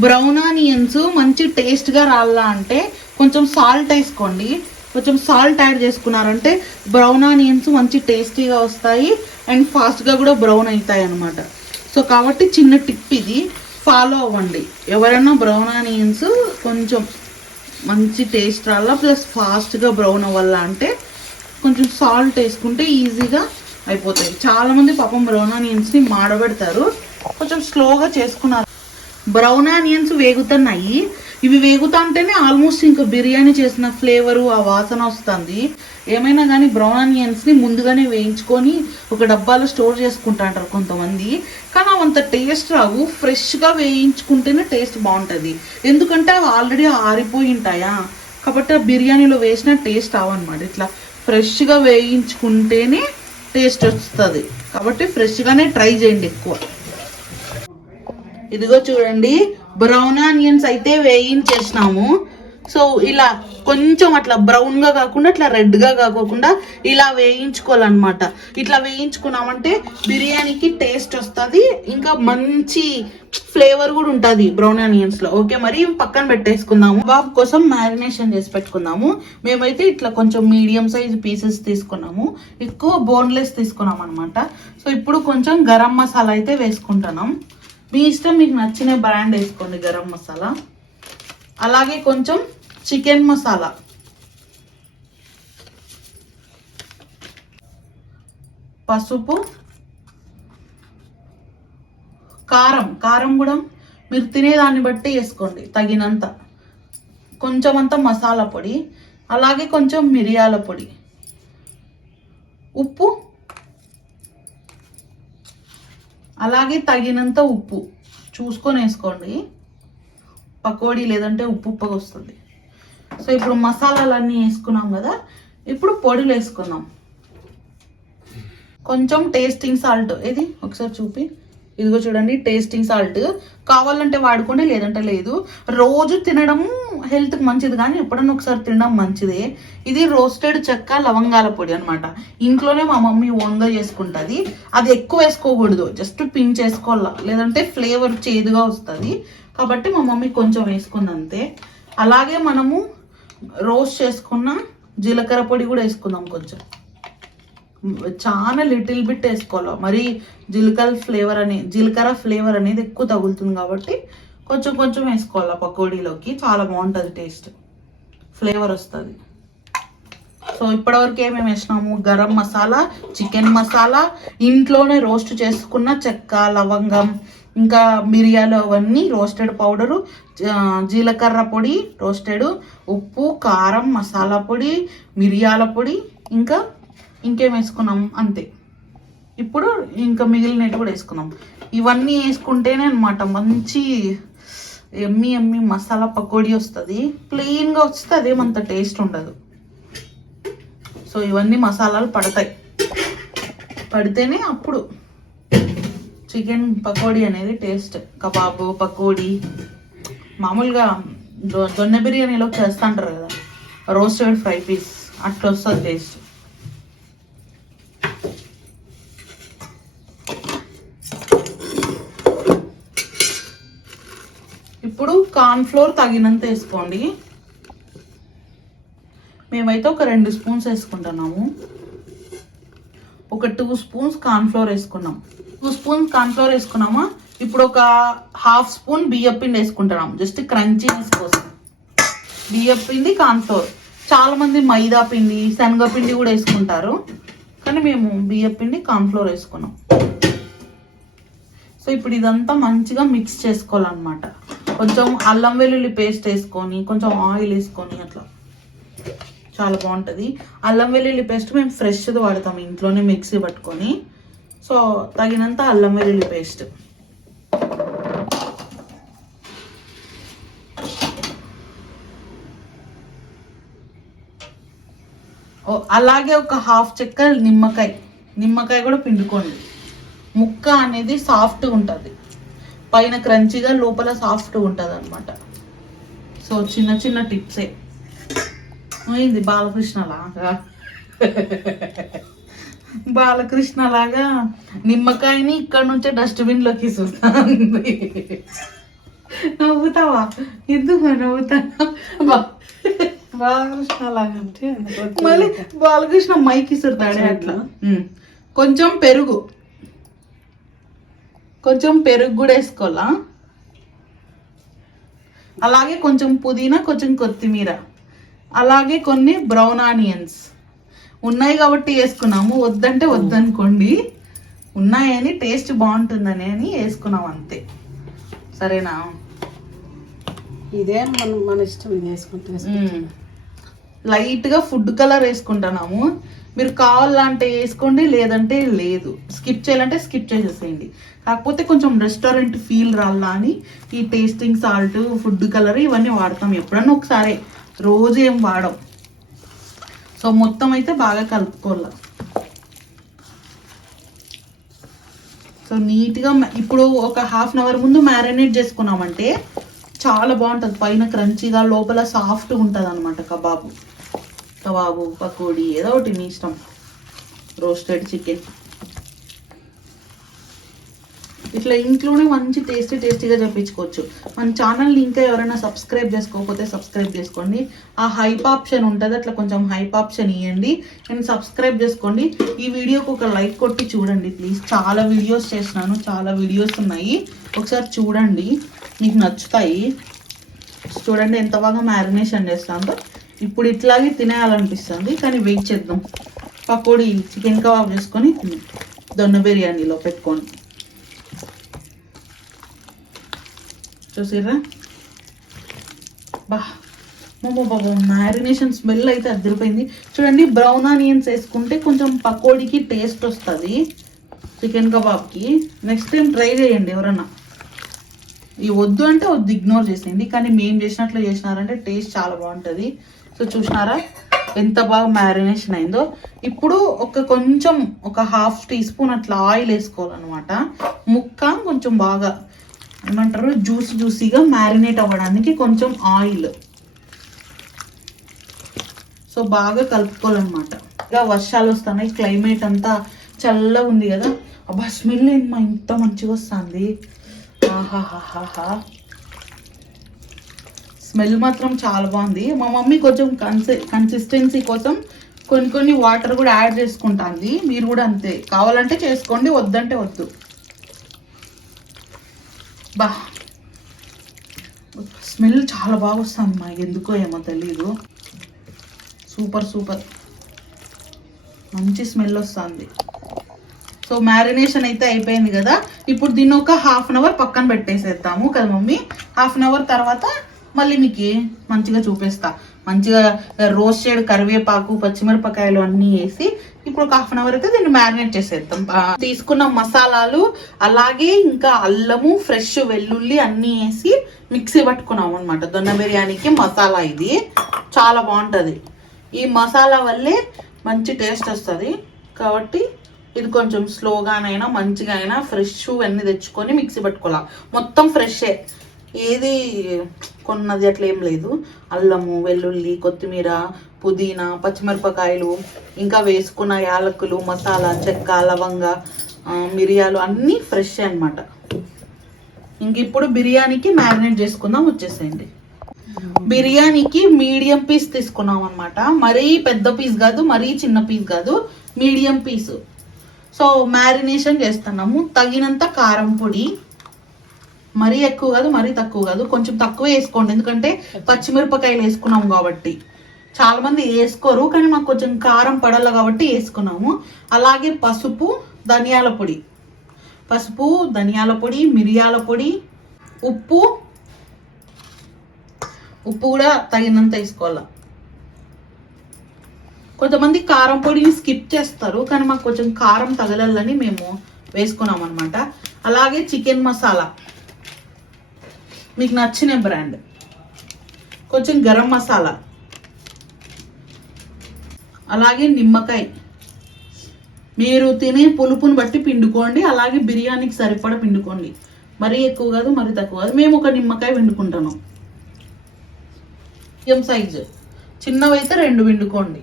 బ్రౌన్ ఆనియన్స్ మంచి టేస్ట్గా రావాలా అంటే కొంచెం సాల్ట్ వేసుకోండి. కొంచెం సాల్ట్ యాడ్ చేసుకున్నారంటే బ్రౌన్ ఆనియన్స్ మంచి టేస్టీగా వస్తాయి అండ్ ఫాస్ట్గా కూడా బ్రౌన్ అవుతాయి అన్నమాట. సో కాబట్టి చిన్న టిప్ ఇది, ఫాలో అవ్వండి. ఎవరైనా బ్రౌన్ ఆనియన్స్ కొంచెం మంచి టేస్ట్ రావాలా ప్లస్ ఫాస్ట్గా బ్రౌన్ అవ్వాలా అంటే కొంచెం సాల్ట్ వేసుకుంటే ఈజీగా అయిపోతాయి. చాలామంది పాపం బ్రౌన్ ఆనియన్స్ని మాడబెడతారు, కొంచెం స్లోగా చేసుకున్నారు. బ్రౌన్ ఆనియన్స్ వేగుతున్నాయి, ఇవి వేగుతా ఉంటేనే ఆల్మోస్ట్ ఇంకా బిర్యానీ చేసిన ఫ్లేవరు, ఆ వాసన వస్తుంది. ఏమైనా కానీ బ్రౌన్ ఆనియన్స్ని ముందుగానే వేయించుకొని ఒక డబ్బాలో స్టోర్ చేసుకుంటా అంటారు కొంతమంది, కానీ అవంత టేస్ట్ రావు. ఫ్రెష్గా వేయించుకుంటేనే టేస్ట్ బాగుంటుంది, ఎందుకంటే అవి ఆల్రెడీ ఆరిపోయి ఉంటాయా, కాబట్టి ఆ బిర్యానీలో వేసిన టేస్ట్ అవన్నమాట. ఇట్లా ఫ్రెష్గా వేయించుకుంటేనే టేస్ట్ వస్తుంది, కాబట్టి ఫ్రెష్గానే ట్రై చేయండి ఎక్కువ. ఇదిగో చూడండి, బ్రౌన్ ఆనియన్స్ అయితే వేయించేసినాము. సో ఇలా కొంచెం అట్లా బ్రౌన్గా కాకుండా అట్లా రెడ్గా కాకుండా ఇలా వేయించుకోవాలన్నమాట. ఇట్లా వేయించుకున్నామంటే బిర్యానీకి టేస్ట్ వస్తుంది, ఇంకా మంచి ఫ్లేవర్ కూడా ఉంటుంది బ్రౌన్ ఆనియన్స్లో. ఓకే, మరి పక్కన పెట్టేసుకుందాము. బాబు కోసం మ్యారినేషన్ చేసి పెట్టుకుందాము. మేమైతే ఇట్లా కొంచెం మీడియం సైజ్ పీసెస్ తీసుకున్నాము, ఎక్కువ బోన్లెస్ తీసుకున్నాం అనమాట. సో ఇప్పుడు కొంచెం గరం మసాలా అయితే వేసుకుంటున్నాం. మీ ఇష్టం, మీకు నచ్చిన బ్రాండ్ వేసుకోండి గరం మసాలా. అలాగే కొంచెం చికెన్ మసాలా, పసుపు, కారం, కారం కూడా మీరు తినేదాన్ని బట్టి వేసుకోండి తగినంత. కొంచెం అంత మసాలా పొడి, అలాగే కొంచెం మిరియాల పొడి, ఉప్పు, అలాగే తగినంత ఉప్పు చూసుకొని వేసుకోండి. పకోడీ లేదంటే ఉప్పుగా వస్తుంది. సో ఇప్పుడు మసాలాలన్నీ వేసుకున్నాం కదా, ఇప్పుడు పొడులు వేసుకుందాం. కొంచెం టేస్టింగ్ సాల్ట్, ఇది ఒకసారి చూపి, ఇదిగో చూడండి టేస్టింగ్ సాల్ట్. కావాలంటే వాడుకోండి, లేదంటే లేదు. రోజు తినడం హెల్త్కి మంచిది, కానీ ఎప్పుడన్నా ఒకసారి తినడం మంచిదే. ఇది రోస్టెడ్ చెక్క లవంగాల పొడి అనమాట. ఇంట్లోనే మా మమ్మీ ఓన్గా చేసుకుంటుంది. అది ఎక్కువ వేసుకోకూడదు, జస్ట్ పించ్ వేసుకోవాలా, లేదంటే ఫ్లేవర్ చేదుగా వస్తుంది. కాబట్టి మా మమ్మీ కొంచెం వేసుకుంది అంతే. అలాగే మనము రోస్ట్ చేసుకున్న జీలకర్ర పొడి కూడా వేసుకుందాం కొంచెం, చాలా లిటిల్ బిట్ వేసుకోవాలి. మరి జీలకర్ర ఫ్లేవర్ అనేది ఎక్కువ తగులుతుంది కాబట్టి కొంచెం కొంచెం వేసుకోవాలి పకోడీలోకి. చాలా బాగుంటుంది, టేస్ట్ ఫ్లేవర్ వస్తుంది. సో ఇప్పటివరకు ఏమేమి వేసినాము, గరం మసాలా, చికెన్ మసాలా, ఇంట్లోనే రోస్ట్ చేసుకున్న చెక్క లవంగం, ఇంకా మిరియాలు అవన్నీ రోస్టెడ్ పౌడరు, జీలకర్ర పొడి రోస్టెడ్, ఉప్పు కారం మసాలా పొడి, మిరియాల పొడి, ఇంకేం వేసుకున్నాం అంతే. ఇప్పుడు ఇంకా మిగిలినట్టు కూడా వేసుకున్నాం. ఇవన్నీ వేసుకుంటేనే అనమాట మంచి ఎమ్మి మసాలా పకోడీ వస్తుంది. ప్లెయిన్గా వస్తే అదేమంత టేస్ట్ ఉండదు. సో ఇవన్నీ మసాలాలు పడితేనే అప్పుడు చికెన్ పకోడీ అనేది టేస్ట్. కబాబు పకోడీ మామూలుగా దొన్నె బిర్యానీలో చేస్తుంటారు కదా, రోస్టెడ్ ఫ్రై పీస్, అట్లా వస్తుంది టేస్ట్. ఇప్పుడు కార్న్ఫ్లోర్ తగినంత వేసుకోండి. మేమైతే ఒక 2 స్పూన్స్ వేసుకుంటున్నాము. ఒక 2 స్పూన్స్ కార్న్ఫ్లోర్ వేసుకున్నాం. 2 స్పూన్స్ కార్న్ఫ్లోర్ వేసుకున్నామా. ఇప్పుడు ఒక 1/2 స్పూన్ బియ్యం పిండి వేసుకుంటున్నాం, జస్ట్ క్రంచీనెస్ కోసం. బియ్యం పిండి కార్న్ఫ్లోర్. చాలా మంది మైదా పిండి శనగపిండి కూడా వేసుకుంటారు, కానీ మేము బియ్యం పిండి కార్న్ఫ్లోర్ వేసుకున్నాం. సో ఇప్పుడు ఇదంతా మంచిగా మిక్స్ చేసుకోవాలన్నమాట. కొంచెం అల్లం వెల్లుల్లి పేస్ట్ వేసుకొని, కొంచెం ఆయిల్ వేసుకొని, అట్లా చాలా బాగుంటుంది. అల్లం వెల్లుల్లి పేస్ట్ మేము ఫ్రెష్ది వాడతాం, ఇంట్లోనే మిక్సీ పట్టుకొని. సో తగినంత అల్లం వెల్లుల్లి పేస్ట్, అలాగే ఒక 1/2 చెక్క నిమ్మకాయ కూడా పిండుకోండి. ముక్క అనేది సాఫ్ట్గా ఉంటుంది, పైన క్రంచీగా లోపల సాఫ్ట్గా ఉంటుంది అనమాట. సో చిన్న చిన్న టిప్సే. ఇది బాలకృష్ణ లాగా నిమ్మకాయని ఇక్కడ నుంచే డస్ట్బిన్లోకి ఇస్తుంది. నవ్వుతావా? ఎందుకు నవ్వుతావా? బాలకృష్ణ లాగా అంటే మళ్ళీ బాలకృష్ణ మైక్ ఇస్తాడే అట్లా. కొంచెం పెరుగు కూడా వేసుకోవాలా. అలాగే కొంచెం పుదీనా, కొంచెం కొత్తిమీర, అలాగే కొన్ని బ్రౌన్ ఆనియన్స్. ఉన్నాయి కాబట్టి వేసుకున్నాము, వద్దంటే వద్దనుకోండి. ఉన్నాయని టేస్ట్ బాగుంటుందని వేసుకున్నాం అంతే. సరేనా? ఇదే మన ఇష్టం, ఇది వేసుకుంటే. లైట్గా ఫుడ్ కలర్ వేసుకుంటున్నాము. మీరు కావాలంటే వేసుకోండి, లేదంటే లేదు. స్కిప్ చేయాలంటే స్కిప్ చేసేసేయండి. కాకపోతే కొంచెం రెస్టారెంట్ ఫీల్ రాలా అని ఈ టేస్టింగ్ సాల్ట్, ఫుడ్ కలర్ ఇవన్నీ వాడతాం ఎప్పుడన్నా ఒకసారి, రోజు ఏం వాడం. సో మొత్తం అయితే బాగా కలుపుకోవాలి. సో నీట్గా ఇప్పుడు ఒక 1/2 అవర్ ముందు మ్యారినేట్ చేసుకున్నామంటే చాలా బాగుంటుంది. పైన క్రంచీగా, లోపల సాఫ్ట్గా ఉంటుంది అనమాట. కబాబు పకోడీ ఏదో ఒకటి మీ ఇష్టం. రోస్టెడ్ చికెన్ ఇట్లా ఇంట్లోనే మంచి టేస్టీగా చెప్పించుకోవచ్చు. మన ఛానల్ని ఇంకా ఎవరైనా సబ్స్క్రైబ్ చేసుకోకపోతే సబ్స్క్రైబ్ చేసుకోండి. ఆ హైప్ ఆప్షన్ ఉంటుంది, అట్లా కొంచెం హైప్ ఆప్షన్ ఇవ్వండి అండ్ సబ్స్క్రైబ్ చేసుకోండి. ఈ వీడియోకి ఒక లైక్ కొట్టి చూడండి ప్లీజ్. చాలా వీడియోస్ చేసినాను, చాలా వీడియోస్ ఉన్నాయి, ఒకసారి చూడండి, మీకు నచ్చుతాయి. చూడండి ఎంత బాగా మ్యారినేషన్ చేస్తాందో. ఇప్పుడు ఇట్లాగే తినేయాలనిపిస్తుంది, కానీ వెయిట్ చేద్దాం. పకోడీ చికెన్ కబాబ్ చేసుకొని దొన్న బిర్యానీలో పెట్టుకోండి. చూసిర్రా? బాబా మ్యారినేషన్ స్మెల్ అయితే అదిరిపోయింది. చూడండి, బ్రౌన్ ఆనియన్స్ వేసుకుంటే కొంచెం పకోడీకి టేస్ట్ వస్తుంది చికెన్ కబాబ్కి. నెక్స్ట్ టైం ట్రై చేయండి ఎవరన్నా. ఈ వద్దు అంటే వద్దు, ఇగ్నోర్ చేసేయండి. కానీ మేము చేసినట్లు చేసినారంటే టేస్ట్ చాలా బాగుంటుంది. సో చూసినారా ఎంత బాగా మ్యారినేషన్ అయిందో. ఇప్పుడు కొంచెం ఒక 1/2 టీ స్పూన్ అట్లా ఆయిల్ వేసుకోవాలన్నమాట. ముక్క కొంచెం బాగా ఏమంటారు జ్యూసీగా మ్యారినేట్ అవ్వడానికి కొంచెం ఆయిల్. సో బాగా కలుపుకోవాలన్నమాట. ఇంకా వర్షాలు వస్తున్నాయి, క్లైమేట్ అంతా చల్లగా ఉంది కదా. అబ్బా స్మెల్ ఏంటమ్మా ఇంత మంచిగా వస్తుంది. ఆహాహాహా స్మెల్ మాత్రం చాలా బాగుంది. మా మమ్మీ కొంచెం కన్సిస్టెన్సీ కోసం కొన్ని వాటర్ కూడా యాడ్ చేసుకుంటుంది. మీరు కూడా అంతే, కావాలంటే చేసుకోండి, వద్దంటే వద్దు. బా స్మెల్ చాలా బాగా వస్తుంది మా, ఎందుకో ఏమో తెలీదు. సూపర్ సూపర్ మంచి స్మెల్ వస్తుంది. సో మ్యారినేషన్ అయితే అయిపోయింది కదా. ఇప్పుడు దీన్ని ఒక 1/2 అవర్ పక్కన పెట్టేసేద్దాము కదా మమ్మీ. 1/2 అవర్ తర్వాత మళ్ళీ మీకు మంచిగా చూపిస్తా. మంచిగా రోస్టెడ్ కరివేపాకు, పచ్చిమిరపకాయలు అన్నీ వేసి ఇప్పుడు ఒక 1/2 అవర్ అయితే దీన్ని మ్యారినేట్ చేసేద్దాం. తీసుకున్న మసాలాలు అలాగే ఇంకా అల్లము, ఫ్రెష్ వెల్లుల్లి అన్నీ వేసి మిక్సీ పట్టుకున్నాం అనమాట. దొన్న బిర్యానీకి మసాలా ఇది చాలా బాగుంటుంది. ఈ మసాలా వల్లే మంచి టేస్ట్ వస్తుంది. కాబట్టి ఇది కొంచెం స్లోగానైనా మంచిగా అయినా ఫ్రెష్ అన్నీ తెచ్చుకొని మిక్సీ పట్టుకోవాలి. మొత్తం ఫ్రెషే, ఏది కొన్నది అట్లా ఏం లేదు. అల్లము, వెల్లుల్లి, కొత్తిమీర, పుదీనా, పచ్చిమిరపకాయలు, ఇంకా వేసుకున్న యాలకులు, మసాలా, చెక్క, లవంగ, మిరియాలు అన్నీ ఫ్రెష్ అన్నమాట. ఇంక ఇప్పుడు బిర్యానీకి మ్యారినేట్ చేసుకుందాం, వచ్చేసేయండి. బిర్యానీకి మీడియం పీస్ తీసుకున్నాం అనమాట. మరీ పెద్ద పీస్ కాదు, మరీ చిన్న పీస్ కాదు, మీడియం పీసు. సో మ్యారినేషన్ చేస్తున్నాము. తగినంత కారం పొడి, మరీ ఎక్కువ కాదు మరీ తక్కువ కాదు, కొంచెం తక్కువ వేసుకోండి. ఎందుకంటే పచ్చిమిరపకాయలు వేసుకున్నాం కాబట్టి. చాలా మంది వేసుకోరు, కానీ మాకు కొంచెం కారం పడాలి కాబట్టి వేసుకున్నాము. అలాగే పసుపు, ధనియాల పొడి, మిరియాల పొడి, ఉప్పు కూడా తగినంత వేసుకోవాలి. కొంతమంది కారం పొడిని స్కిప్ చేస్తారు, కానీ మాకు కొంచెం కారం తగలాలని మేము వేసుకున్నాం అనమాట. అలాగే చికెన్ మసాలా మీకు నచ్చిన బ్రాండ్, కొంచెం గరం మసాలా, అలాగే నిమ్మకాయ. మీరు తినే పులుపుని బట్టి పిండుకోండి. అలాగే బిర్యానీకి సరిపడా పిండుకోండి, మరీ ఎక్కువ కాదు మరీ తక్కువ కాదు. మేము ఒక నిమ్మకాయ పిండుకుంటాను. మీడియం సైజు, చిన్నవైతే 2 పిండుకోండి.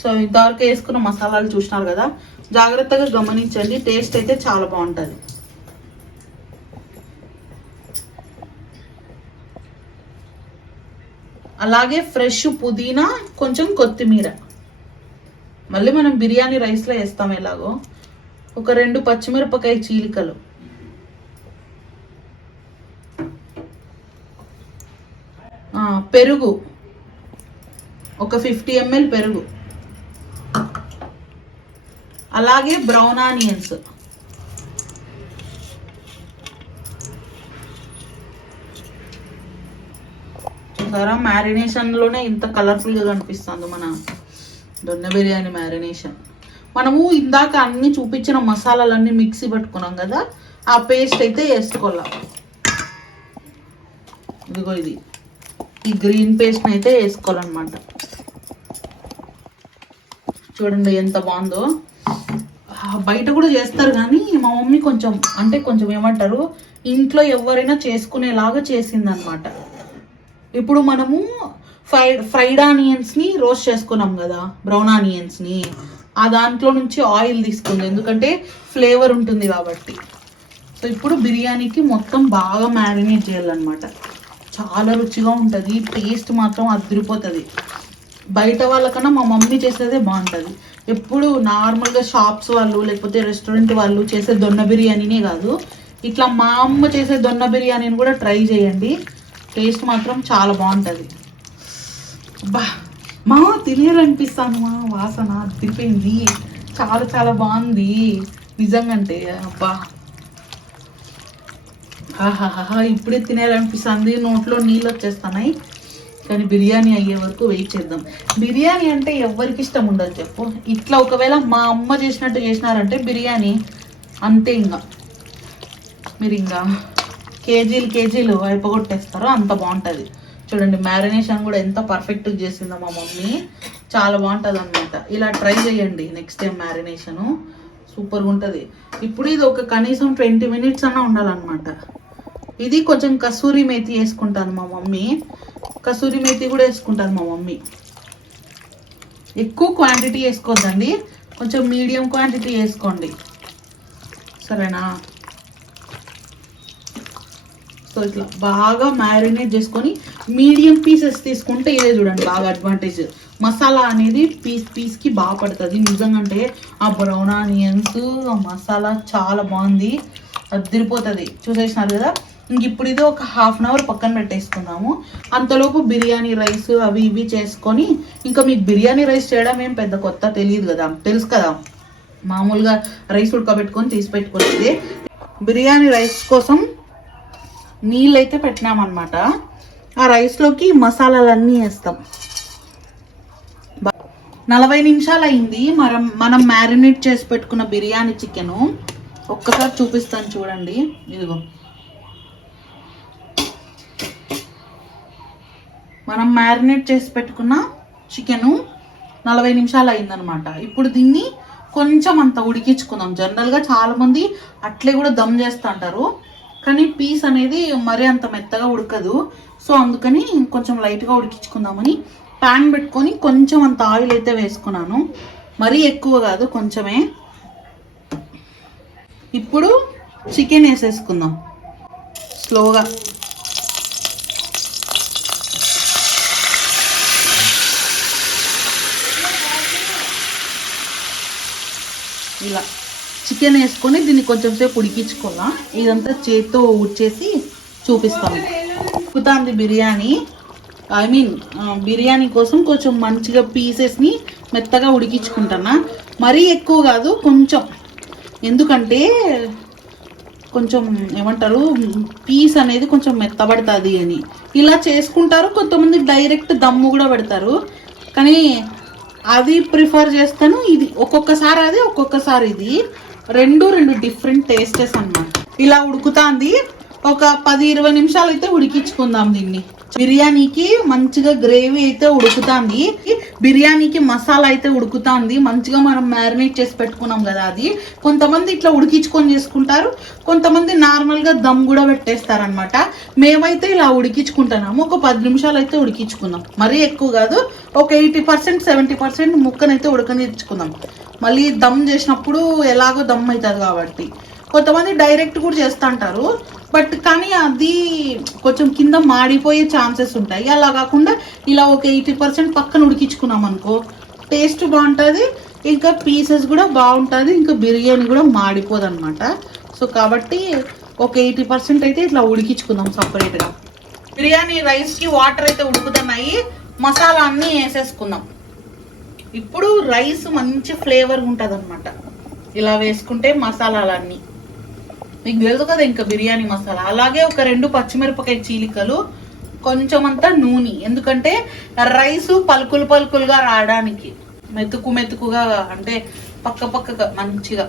సో ఇంతవరకు వేసుకున్న మసాలాలు చూసినారు కదా, జాగ్రత్తగా గమనించండి. టేస్ట్ అయితే చాలా బాగుంటుంది. అలాగే ఫ్రెష్ పుదీనా, కొంచెం కొత్తిమీర. మళ్ళీ మనం బిర్యానీ రైస్లో వేస్తాం ఎలాగో. ఒక 2 పచ్చిమిరపకాయ చీలికలు, పెరుగు ఒక 50 ml పెరుగు, అలాగే బ్రౌన్ ఆనియన్స్, చూసారా మ్యారినేషన్లోనే ఇంత కలర్ఫుల్గా కనిపిస్తుంది మన దొన్న బిర్యానీ మ్యారినేషన్. మనము ఇందాక అన్ని చూపించిన మసాలాలన్నీ మిక్సీ పట్టుకున్నాం కదా, ఆ పేస్ట్ అయితే వేసుకోవాలి. ఇదిగో ఈ గ్రీన్ పేస్ట్ని అయితే వేసుకోవాలన్నమాట. చూడండి ఎంత బాగుందో. బయట కూడా చేస్తారు కానీ మా మమ్మీ కొంచెం ఏమంటారు ఇంట్లో ఎవరైనా చేసుకునేలాగా చేసిందనమాట. ఇప్పుడు మనము ఫ్రైడ్ ఆనియన్స్ని రోస్ట్ చేసుకున్నాం కదా, బ్రౌన్ ఆనియన్స్ని, ఆ దాంట్లో నుంచి ఆయిల్ తీసుకుంది, ఎందుకంటే ఫ్లేవర్ ఉంటుంది కాబట్టి. సో ఇప్పుడు బిర్యానీకి మొత్తం బాగా మ్యారినేట్ చేయాలన్నమాట. చాలా రుచిగా ఉంటుంది, టేస్ట్ మాత్రం అదిరిపోతుంది. బయట వాళ్ళకన్నా మా మమ్మీ చేసేదే బాగుంటుంది. ఎప్పుడు నార్మల్గా షాప్స్ వాళ్ళు లేకపోతే రెస్టారెంట్ వాళ్ళు చేసే దొన్న బిర్యానీనే కాదు, ఇట్లా మా అమ్మ చేసే దొన్న బిర్యానీని కూడా ట్రై చేయండి. టేస్ట్ మాత్రం చాలా బాగుంటుంది. అబ్బా మా తినేయాలనిపిస్తాను, మా వాసన తిరిపోయింది. చాలా చాలా బాగుంది నిజంగా. అంటే అబ్బా ఆహాహా ఇప్పుడే తినేయాలనిపిస్తుంది, నోట్లో నీళ్ళు వచ్చేస్తున్నాయి. కానీ బిర్యానీ అయ్యే వరకు వెయిట్ చేద్దాం. బిర్యానీ అంటే ఎవరికి ఇష్టం ఉండదు చెప్పు. ఇట్లా ఒకవేళ మా అమ్మ చేసినట్టు చేసినారంటే బిర్యానీ అంతే. ఇంకా మీరు ఇంకా కేజీలు అయిపోగొట్టేస్తారో అంత బాగుంటుంది. చూడండి మ్యారినేషన్ కూడా ఎంత పర్ఫెక్ట్ చేసిందో మా మమ్మీ, చాలా బాగుంటుంది అనమాట. ఇలా ట్రై చేయండి నెక్స్ట్ టైం, మ్యారినేషను సూపర్గా ఉంటుంది. ఇప్పుడు ఇది ఒక కనీసం 20 minutes అన్నా ఉండాలన్నమాట. ఇది కొంచెం కసూరి మేతి వేసుకుంటాను మా మమ్మీ, కసూరి మేతి కూడా వేసుకుంటాను మా మమ్మీ. ఎక్కువ క్వాంటిటీ వేసుకోవద్దండి, కొంచెం మీడియం క్వాంటిటీ వేసుకోండి, సరేనా? సో ఇట్లా బాగా మ్యారినేట్ చేసుకొని మీడియం పీసెస్ తీసుకుంటే ఇదే చూడండి బాగా అడ్వాంటేజ్. మసాలా అనేది పీస్కి బాగా పడుతుంది నిజంగా. అంటే ఆ బ్రౌన్ ఆనియన్స్, ఆ మసాలా చాలా బాగుంది, అదిరిపోతుంది. చూసేసినారు కదా. ఇంక ఇప్పుడు ఇది ఒక 1/2 hour పక్కన పెట్టేసుకుందాము. అంతలోపు బిర్యానీ రైస్ అవి ఇవి చేసుకొని, ఇంకా మీకు బిర్యానీ రైస్ చేయడం ఏం పెద్ద కొత్త తెలియదు కదా, తెలుసు కదా. మామూలుగా రైస్ ఉడకబెట్టుకొని తీసి పెట్టుకునేది. బిర్యానీ రైస్ కోసం నీళ్ళు అయితే పెట్టినామన్నమాట. ఆ రైస్లోకి మసాలాలన్నీ వేస్తాం. 40 నిమిషాలు అయింది మనం మ్యారినేట్ చేసి పెట్టుకున్న బిర్యానీ చికెను. ఒక్కసారి చూపిస్తాను చూడండి. ఇదిగో మనం మ్యారినేట్ చేసి పెట్టుకున్న చికెను 40 నిమిషాలు అయిందనమాట. ఇప్పుడు దీన్ని కొంచెం అంత ఉడికించుకుందాం. జనరల్గా చాలామంది అట్లే కూడా దమ్ చేస్తూ అంటారు, కానీ పీస్ అనేది మరీ అంత మెత్తగా ఉడకదు. సో అందుకని కొంచెం లైట్గా ఉడికించుకుందామని ప్యాన్ పెట్టుకొని కొంచెం అంత ఆయిల్ అయితే వేసుకున్నాను, మరీ ఎక్కువ కాదు, కొంచెమే. ఇప్పుడు చికెన్ వేసేసుకుందాం స్లోగా. ఇలా చికెన్ వేసుకొని దీన్ని కొంచెం సేపు ఉడికించుకోవాలా. ఇదంతా చేతితో ఉడిచేసి చూపిస్తాను. ఉడుకుతుంది బిర్యానీ. బిర్యానీ కోసం కొంచెం మంచిగా పీసెస్ని మెత్తగా ఉడికించుకుంటున్నా, మరీ ఎక్కువ కాదు, కొంచెం. ఎందుకంటే కొంచెం ఏమంటారు, పీస్ అనేది కొంచెం మెత్తబడుతుంది అని ఇలా చేసుకుంటారు. కొంతమంది డైరెక్ట్ దమ్ము కూడా పెడతారు, కానీ అది ప్రిఫర్ చేస్తాను. ఇది ఒక్కొక్కసారి అది, ఒక్కొక్కసారి ఇది, రెండు డిఫరెంట్ టేస్టెస్ అన్నమాట. ఇలా ఉడుకుతుంది. ఒక 10-20 నిమిషాలు అయితే ఉడికించుకుందాం దీన్ని. బిర్యానీకి మంచిగా గ్రేవీ అయితే ఉడుకుతుంది, బిర్యానీకి మసాలా అయితే ఉడుకుతుంది మంచిగా. మనం మ్యారినేట్ చేసి పెట్టుకున్నాం కదా అది. కొంతమంది ఇట్లా ఉడికించుకొని చేసుకుంటారు, కొంతమంది నార్మల్గా దమ్ కూడా పెట్టేస్తారనమాట. మేమైతే ఇలా ఉడికించుకుంటున్నాము. ఒక 10 నిమిషాలు అయితే ఉడికించుకుందాం, మరీ ఎక్కువ కాదు. ఒక 80% 70% ముక్కనైతే ఉడకనిచ్చుకుందాం. మళ్ళీ దమ్ చేసినప్పుడు ఎలాగో దమ్ అవుతుంది కాబట్టి. కొంతమంది డైరెక్ట్ కూడా చేస్తూ అంటారు, బట్ కానీ అది కొంచెం కింద మాడిపోయే ఛాన్సెస్ ఉంటాయి. అలా కాకుండా ఇలా ఒక 80% పక్కన ఉడికించుకున్నాం అనుకో, టేస్ట్ బాగుంటుంది, ఇంకా పీసెస్ కూడా బాగుంటుంది, ఇంకా బిర్యానీ కూడా మాడిపోదు అనమాట. సో కాబట్టి ఒక 80% అయితే ఇట్లా ఉడికించుకుందాం సపరేట్గా. బిర్యానీ రైస్కి వాటర్ అయితే ఉడుకుతున్నాయి, మసాలా అన్నీ వేసేసుకుందాం. ఇప్పుడు రైస్ మంచి ఫ్లేవర్ ఉంటుంది అనమాట ఇలా వేసుకుంటే. మసాలాలన్నీ మీకు తెలుసు కదా, ఇంకా బిర్యానీ మసాలా. అలాగే ఒక 2 పచ్చిమిరపకాయ చీలికలు, కొంచెం అంతా నూనె, ఎందుకంటే రైస్ పలుకులుగా రావడానికి, మెతుకుగా అంటే పక్కగా మంచిగా,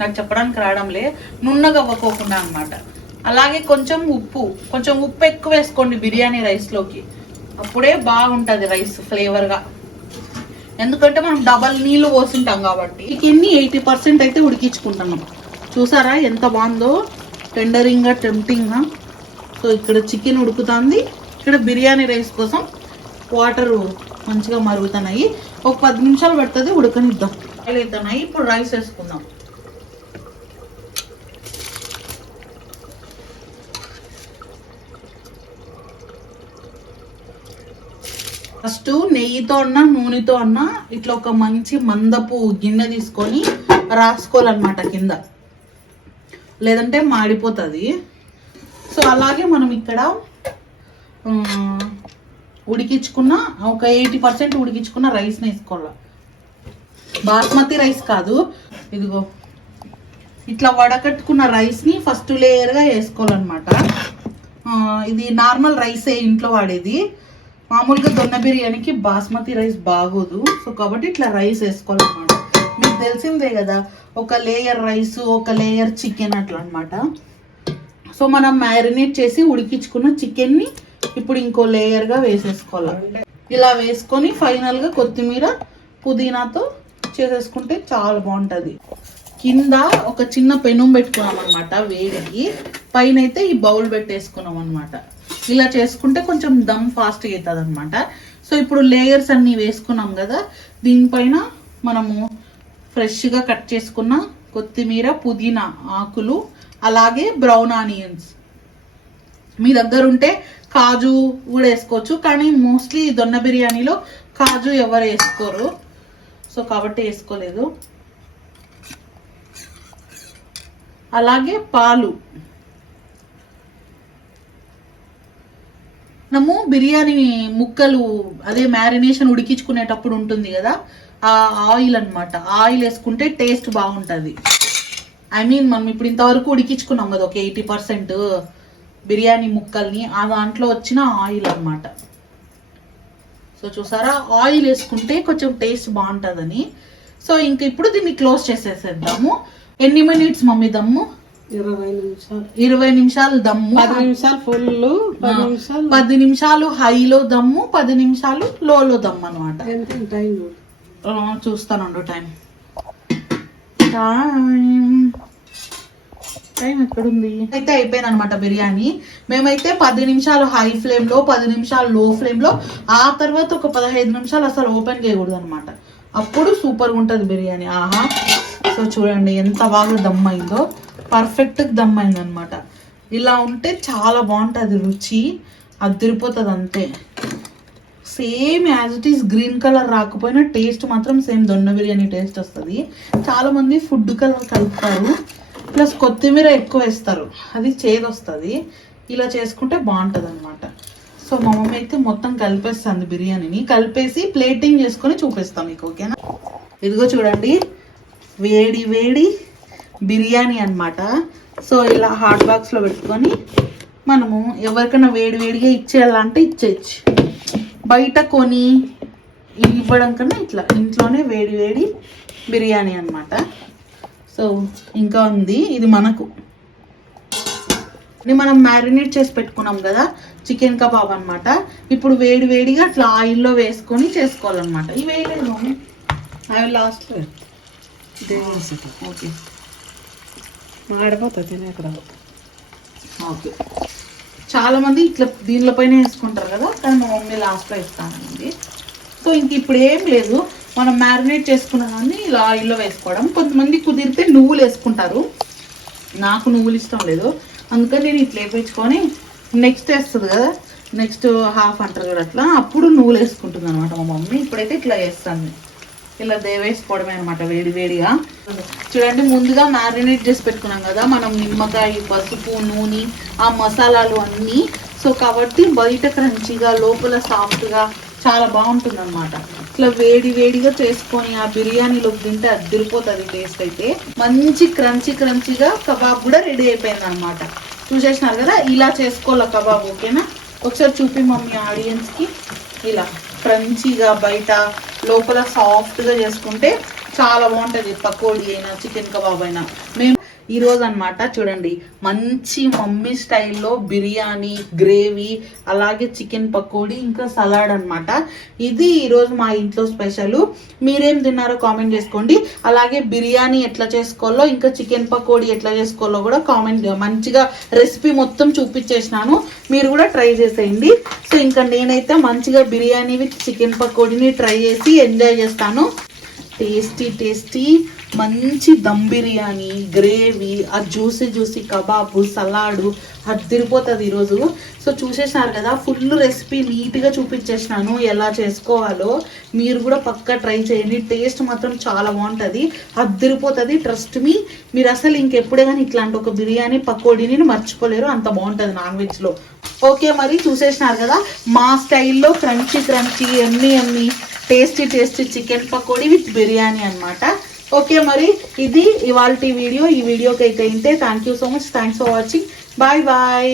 నాకు చెప్పడానికి రావడంలే, నున్నగా అవ్వకోకుండా అనమాట. అలాగే కొంచెం ఉప్పు ఎక్కువ వేసుకోండి బిర్యానీ రైస్లోకి, అప్పుడే బాగుంటుంది రైస్ ఫ్లేవర్గా. ఎందుకంటే మనం డబల్ నీళ్ళు పోసుంటాం కాబట్టి. చికెన్ని 80% అయితే ఉడికించుకుంటున్నాం. చూసారా ఎంత బాగుందో, టెండరింగ్గా, టెంప్టింగ్గా. సో ఇక్కడ చికెన్ ఉడుకుతుంది, ఇక్కడ బిర్యానీ రైస్ కోసం వాటర్ మంచిగా మరుగుతున్నాయి. ఒక 10 నిమిషాలు పడుతుంది, ఉడకనిద్దాం. అవుతున్నాయి. ఇప్పుడు రైస్ వేసుకుందాం. ఫస్ట్ నెయ్యితో అన్నా నూనెతో అన్నా ఇట్లా ఒక మంచి మందపు గిన్నె తీసుకొని రాసుకోవాలన్నమాట కింద, లేదంటే మాడిపోతుంది. సో అలాగే మనం ఇక్కడ ఉడికించుకున్న ఒక 80% ఉడికించుకున్న రైస్ని వేసుకోవాలి. బాస్మతి రైస్ కాదు, ఇదిగో ఇట్లా వడకట్టుకున్న రైస్ని ఫస్ట్ లేయర్గా వేసుకోవాలన్నమాట. ఇది నార్మల్ రైసే ఇంట్లో వాడేది. మామూలుగా దొన్న బిర్యానీకి బాస్మతి రైస్ బాగోదు. సో కాబట్టి ఇట్లా రైస్ వేసుకోవాలన్నమాట. మీకు తెలిసిందే కదా, ఒక లేయర్ రైస్, ఒక లేయర్ చికెన్, అట్లా అనమాట. సో మనం మ్యారినేట్ చేసి ఉడికించుకున్న చికెన్ని ఇప్పుడు ఇంకో లేయర్గా వేసేసుకోవాలి. ఇలా వేసుకొని ఫైనల్గా కొత్తిమీర పుదీనాతో చేసేసుకుంటే చాలా బాగుంటుంది. కింద ఒక చిన్న పెనుం పెట్టుకున్నాం అనమాట వేడికి, పైన అయితే ఈ బౌల్ పెట్టేసుకున్నాం అనమాట. ఇలా చేసుకుంటే కొంచెం దమ్ ఫాస్ట్గా అవుతుంది అనమాట. సో ఇప్పుడు లేయర్స్ అన్నీ వేసుకున్నాం కదా, దీనిపైన మనము ఫ్రెష్గా కట్ చేసుకున్న కొత్తిమీర పుదీనా ఆకులు, అలాగే బ్రౌన్ ఆనియన్స్, మీ దగ్గర ఉంటే కాజు కూడా వేసుకోవచ్చు, కానీ మోస్ట్లీ దొన్న బిర్యానీలో కాజు ఎవరు వేసుకోరు, సో కాబట్టి వేసుకోలేదు. అలాగే పాలు, మనము బిర్యానీ ముక్కలు అదే మ్యారినేషన్ ఉడికించుకునేటప్పుడు ఉంటుంది కదా, ఆ ఆయిల్ అన్నమాట. ఆయిల్ వేసుకుంటే టేస్ట్ బాగుంటుంది. ఐ మీన్ మనం ఇప్పుడు ఇంతవరకు ఉడికించుకున్నాం కదా ఒక 80% బిర్యానీ ముక్కల్ని, ఆ దాంట్లో వచ్చిన ఆయిల్ అన్నమాట. సో చూసారా, ఆయిల్ వేసుకుంటే కొంచెం టేస్ట్ బాగుంటుందని. సో ఇంక ఇప్పుడు దీన్ని క్లోజ్ చేసేసేద్దాము. ఎన్ని మినిట్స్ మమ్మీ దమ్ము? 20 నిమిషాలు దమ్ము. 10 నిమిషాలు ఫుల్, 10 నిమిషాలు హైలో దమ్ము, 10 నిమిషాలు లోలో దమ్ము అనమాట. టైం చూస్తాను టైం ఎక్కడుంది. అయితే అయిపోయింది అనమాట బిర్యానీ. మేమైతే 10 నిమిషాలు హై ఫ్లేమ్ లో, 10 నిమిషాలు లో ఫ్లేమ్ లో, ఆ తర్వాత ఒక 15 నిమిషాలు అసలు ఓపెన్ చేయకూడదు అనమాట. అప్పుడు సూపర్గా ఉంటుంది బిర్యానీ. ఆహా, సో చూడండి ఎంత బాగా దమ్ అయిందో, పర్ఫెక్ట్ దమ్ అయింది అనమాట. ఇలా ఉంటే చాలా బాగుంటుంది, రుచి అదిరిపోతుంది అంతే. Same as it is green colour రాకపోయినా టేస్ట్ మాత్రం సేమ్ దొన్న బిర్యానీ టేస్ట్ వస్తుంది. చాలా మంది ఫుడ్ కలర్ కలుపుతారు, ప్లస్ కొత్తిమీర ఎక్కువ వేస్తారు, అది చేదు వస్తుంది. ఇలా చేసుకుంటే బాగుంటుంది అనమాట. సో మా మమ్మీ అయితే మొత్తం కలిపేస్తుంది బిర్యానీని, కలిపేసి ప్లేటింగ్ చేసుకొని చూపిస్తాం మీకు, ఓకేనా? ఇదిగో చూడండి, వేడి వేడి బిర్యానీ అన్నమాట. సో ఇలా హాట్ బాక్స్లో పెట్టుకొని మనము ఎవరికైనా వేడి వేడిగా ఇచ్చేయాలంటే ఇచ్చేయచ్చు. బయట కొని ఇవ్వడం కన్నా ఇట్లా ఇంట్లోనే వేడి వేడి బిర్యానీ అన్నమాట. సో ఇంకా ఉంది, ఇది మనకు మనం మ్యారినేట్ చేసి పెట్టుకున్నాం కదా చికెన్ కబాబ్ అన్నమాట. ఇప్పుడు వేడి వేడిగా అట్లా ఆయిల్లో వేసుకొని చేసుకోవాలన్నమాట. ఇవి వేయలేదు అవి లాస్ట్లో. ఓకే, మాడిపోతుంది తినేక్కడ. ఓకే, చాలా మంది ఇట్లా దీనిలోపైన వేసుకుంటారు కదా, కానీ మా మమ్మీ లాస్ట్లో వేస్తానండి. సో ఇంక ఇప్పుడు ఏం లేదు, మనం మ్యారినేట్ చేసుకున్న దాన్ని ఇలా ఆయిల్లో వేసుకోవడం. కొంతమంది కుదిరితే నువ్వులు వేసుకుంటారు, నాకు నువ్వులు ఇష్టం లేదు, అందుకని నేను ఇట్లా వేయించుకొని నెక్స్ట్ వేస్తుంది కదా, నెక్స్ట్ హాఫ్ అంటారు కదా, అట్లా అప్పుడు నువ్వులు వేసుకుంటుంది అనమాట మా మమ్మీ. ఇప్పుడైతే ఇట్లా వేస్తాను, ఇలా వేసుకోవడమే అనమాట వేడి వేడిగా. చూడండి, ముందుగా మ్యారినేట్ చేసి పెట్టుకున్నాం కదా మనం, నిమ్మకాయ, పసుపు, నూనె, ఆ మసాలాలు అన్నీ. సో కాబట్టి బయట క్రంచీగా లోపల సాఫ్ట్గా చాలా బాగుంటుంది అనమాట. ఇట్లా వేడి వేడిగా చేసుకొని ఆ బిర్యానీలోకి తింటే అదిరిపోతుంది టేస్ట్. అయితే మంచి క్రంచీగా కబాబ్ కూడా రెడీ అయిపోయింది అనమాట. చూసేసినారు కదా, ఇలా చేసుకోవాలి కబాబ్, ఓకేనా? ఒకసారి చూపి మమ్మీ ఆడియన్స్కి. ఇలా క్రంచీగా బయట లోపల సాఫ్ట్గా చేసుకుంటే చాలా బాగుంటుంది. పకోడీ అయినా చికెన్ కబాబ్ అయినా. మేము ఈరోజు అనమాట చూడండి, మంచి మమ్మీ స్టైల్లో బిర్యానీ, గ్రేవీ, అలాగే చికెన్ పకోడీ, ఇంకా సలాడ్ అనమాట. ఇది ఈరోజు మా ఇంట్లో స్పెషల్. మీరేం తిన్నారో కామెంట్ చేసుకోండి. అలాగే బిర్యానీ ఎట్లా చేసుకోవాలో, ఇంకా చికెన్ పకోడీ ఎట్లా చేసుకోవాలో కూడా కామెంట్, మంచిగా రెసిపీ మొత్తం చూపించేసినాను, మీరు కూడా ట్రై చేసేయండి. సో ఇంకా నేనైతే మంచిగా బిర్యానీ విత్ చికెన్ పకోడీని ట్రై చేసి ఎంజాయ్ చేస్తాను. టేస్టీ మంచి దమ్ బిర్యానీ, గ్రేవీ, ఆ జ్యూసీ కబాబు, సలాడు అదిరిపోతుంది ఈరోజు. సో చూసేసినారు కదా, ఫుల్ రెసిపీ నీట్గా చూపించేసినాను ఎలా చేసుకోవాలో. మీరు కూడా పక్కా ట్రై చేయండి, టేస్ట్ మాత్రం చాలా బాగుంటుంది, అదిరిపోతుంది. ట్రస్ట్ మీ, మీరు అసలు ఇంకెప్పుడే కానీ ఇట్లాంటి ఒక బిర్యానీ పకోడీని మర్చిపోలేరు, అంత బాగుంటుంది నాన్ వెజ్లో. ఓకే, మరి చూసేసినారు కదా మా స్టైల్లో క్రంచీ ఎమ్మి tasty chicken pakodi with biryani అన్నమాట. ఓకే, మరి ఇది ఇవాల్టి వీడియో. ఈ వీడియోకి అయితే ఇంతే. Thank you so much, thanks for watching, bye.